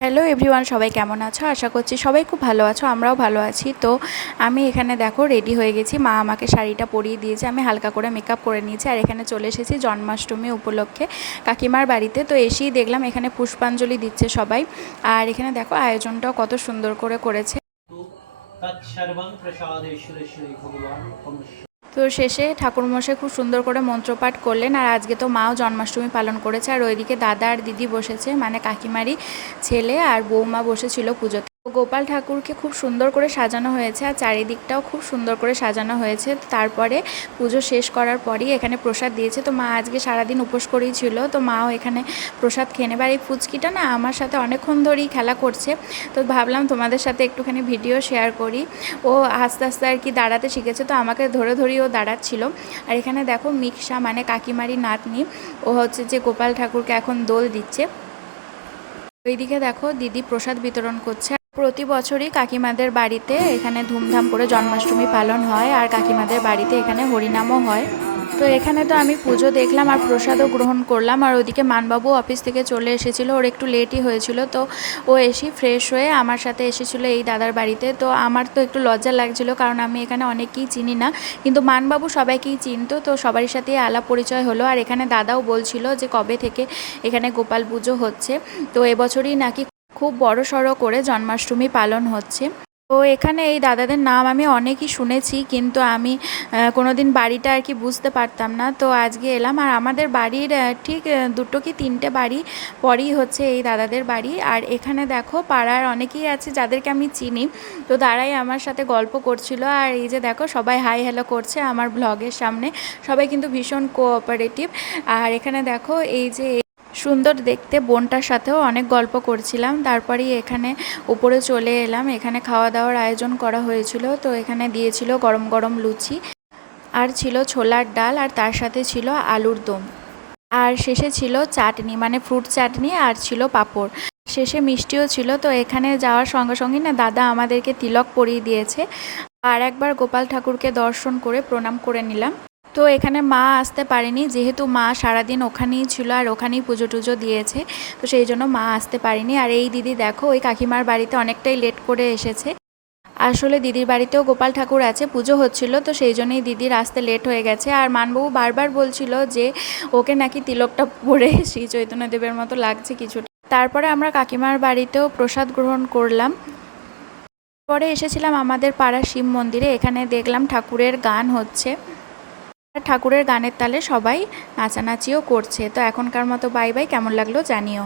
Hello everyone, সবাই কেমন আছো? আশা করছি সবাই খুব ভালো আছো, আমরাও ভালো আছি। তো আমি এখানে দেখো রেডি হয়ে গেছি। মা আমাকে শাড়িটা পরিয়ে দিয়েছে, আমি হালকা করে মেকআপ করে নিয়েছি। আর এখানে চলে এসেছি জন্মাষ্টমী উপলক্ষে কাকিমার বাড়িতে। তো এসেই দেখলাম এখানে পুষ্পাঞ্জলি দিচ্ছে সবাই। আর এখানে দেখো আয়োজনটাও কত সুন্দর করে করেছে। তো শেষে ঠাকুরমশাই খুব সুন্দর করে মন্ত্রপাঠ করলেন। আর আজকে তো মাও জন্মাষ্টমী পালন করেছে। আর ওইদিকে দাদা আর দিদি বসেছে, মানে কাকিমারই ছেলে আর বৌমা বসেছিল পুজোতে। গোপাল ঠাকুরকে খুব সুন্দর করে সাজানো হয়েছে আর চারিদিকটাও খুব সুন্দর করে সাজানো হয়েছে। তারপরে পুজো শেষ করার পরই এখানে প্রসাদ দিয়েছে। তো মা আজকে সারাদিন উপোস করেই ছিল, তো মাও এখানে প্রসাদ খেয়ে নেবে। আর এই ফুচকিটা না আমার সাথে অনেকক্ষণ ধরেই খেলা করছে, তো ভাবলাম তোমাদের সাথে একটুখানি ভিডিও শেয়ার করি। ও আস্তে আস্তে আর কি দাঁড়াতে শিখেছে, তো আমাকে ধরে ধরেই ও দাঁড়াচ্ছিল। আর এখানে দেখো মিক্সা মানে কাকিমারি নাতনি, ও হচ্ছে যে গোপাল ঠাকুরকে এখন দোল দিচ্ছে। ওইদিকে দেখো দিদি প্রসাদ বিতরণ করছে। প্রতি বছরই কাকিমাদের বাড়িতে এখানে ধুমধাম করে জন্মাষ্টমী পালন হয়, আর কাকিমাদের বাড়িতে এখানে হরিনামও হয়। তো এখানে তো আমি পুজো দেখলাম আর প্রসাদও গ্রহণ করলাম। আর ওদিকে মানবাবু অফিস থেকে চলে এসেছিলো, ওর একটু লেটই হয়েছিল। তো ও এসে ফ্রেশ হয়ে আমার সাথে এসেছিলো এই দাদার বাড়িতে। তো আমার তো একটু লজ্জা লাগছিলো, কারণ আমি এখানে অনেকেই চিনি না, কিন্তু মানবাবু সবাইকেই চিনতো। তো সবারই সাথে আলাপ পরিচয় হলো। আর এখানে দাদাও বলছিল যে কবে থেকে এখানে গোপাল পুজো হচ্ছে। তো এবছরই নাকি খুব বড় সড়ো করে জন্মাষ্টমী পালন হচ্ছে। তো এখানে এই দাদাদের নাম আমি অনেকই শুনেছি, কিন্তু আমি কোনোদিন বাড়িটা আর কি বুঝতে পারতাম না। তো আজকে এলাম। আর আমাদের বাড়ির ঠিক দুটো কি তিনটে বাড়ি পরেই হচ্ছে এই দাদাদের বাড়ি। আর এখানে দেখো পাড়ার অনেকেই আছে যাদেরকে আমি চিনি, তো তারাই আমার সাথে গল্প করছিল। আর এই যে দেখো সবাই হাই হ্যালো করছে আমার ব্লগের সামনে, সবাই কিন্তু ভীষণ কোঅপারেটিভ। আর এখানে দেখো এই যে সুন্দর দেখতে বোনটার সাথেও অনেক গল্প করছিলাম। তারপরেই এখানে উপরে চলে এলাম। এখানে খাওয়া দাওয়ার আয়োজন করা হয়েছিল। তো এখানে দিয়েছিল গরম গরম লুচি, আর ছিল ছোলার ডাল, আর তার সাথে ছিল আলুর দম। আর শেষে ছিল চাটনি, মানে ফ্রুট চাটনি, আর ছিল পাঁপড়। শেষে মিষ্টিও ছিল। তো এখানে যাওয়ার সঙ্গে সঙ্গে না দাদা আমাদেরকে তিলক পরিয়ে দিয়েছে। আর একবার গোপাল ঠাকুরকে দর্শন করে প্রণাম করে নিলাম। তো এখানে মা আসতে পারেনি, যেহেতু মা সারাদিন ওখানেই ছিল আর ওখানেই পুজো টুজো দিয়েছে, তো সেই জন্য মা আসতে পারেনি। আর এই দিদি দেখো ওই কাকিমার বাড়িতে অনেকটাই লেট করে এসেছে। আসলে দিদির বাড়িতেও গোপাল ঠাকুর আছে, পুজো হচ্ছিল, তো সেই জন্যই দিদির আসতে লেট হয়ে গেছে। আর মানবাবু বারবার বলছিল যে ওকে নাকি তিলকটা পরে শ্রী চৈতন্যদেবের মতো লাগছে কিছুটা। তারপরে আমরা কাকিমার বাড়িতেও প্রসাদ গ্রহণ করলাম। পরে এসেছিলাম আমাদের পাড়ার শিব মন্দিরে। এখানে দেখলাম ঠাকুরের গান হচ্ছে, ঠাকুরের গানের তালে সবাই নাচানাচিও করছে। তো এখনকার মতো বাই বাই, কেমন লাগলো জানিও।